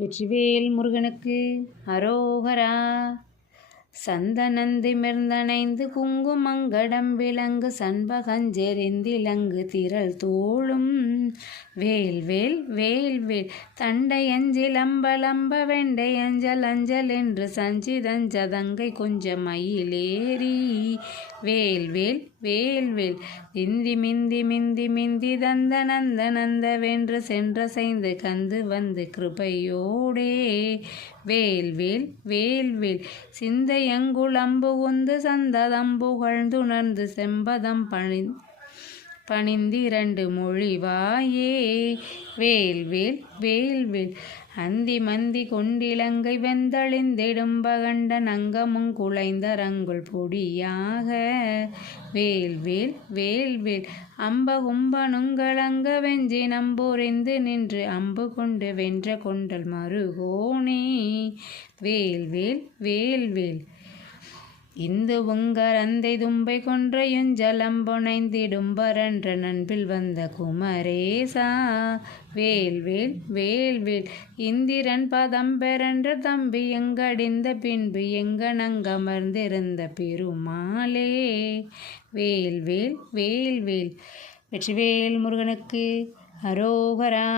வெற்றிவேல் முருகனுக்கு அரோகரா. சந்தனந்தி மிர்ந்தனைந்து குங்குமங்கடம் விலங்கு சண்பகஞ்செறிந்திலங்கு திரள் தோளும் வேல் வேல் வேல் வேல் தண்டையஞ்சிலம்பலம்ப வெண்டையஞ்சல் அஞ்சல் என்று சஞ்சிதஞ்சதங்கை கொஞ்ச மயிலேறி வேல் வேல் வேல் வேல் இந்தி மிந்தி மிந்தி மிந்தி தந்த நந்த நந்த வென்று சென்றசைந்து கந்து வந்து கிருபையோடே வேல் வேல் வேல் வேல் சிந்தையங்குளம்பு உந்து சந்ததம்புகழ்ந்துணர்ந்து செம்பதம் பணிந்திரண்டு மொழிவாயே வேல் வேல் வேல் வேல் அந்தி மந்தி கொண்டிலங்கை வெந்தளிந்திடும்பகண்ட நங்கமுங் குலைந்தரங்குள் பொடியாக வேல் வேல் வேல் வேல் அம்ப கும்பனுங்களங்க வெஞ்சி நம்புரிந்து நின்று அம்பு கொண்டு வென்ற கொண்டல் மருகோனே வேல் வேல் வேல் வேல் இந்து உங்கரந்தை தும்பை கொன்றையுஞ்சலம்புனைந்திடும்பரன்ற நண்பில் வந்த குமரேசா வேல் வேல் வேல் வேல் இந்திரன் பதம் பெறன்ற தம்பி எங்கடிந்த பின்பு எங்கனங்கமர்ந்திருந்த பெருமாளே வேல் வேல் வேல் வேல். வெற்றிவேல் முருகனுக்கு அரோகரா.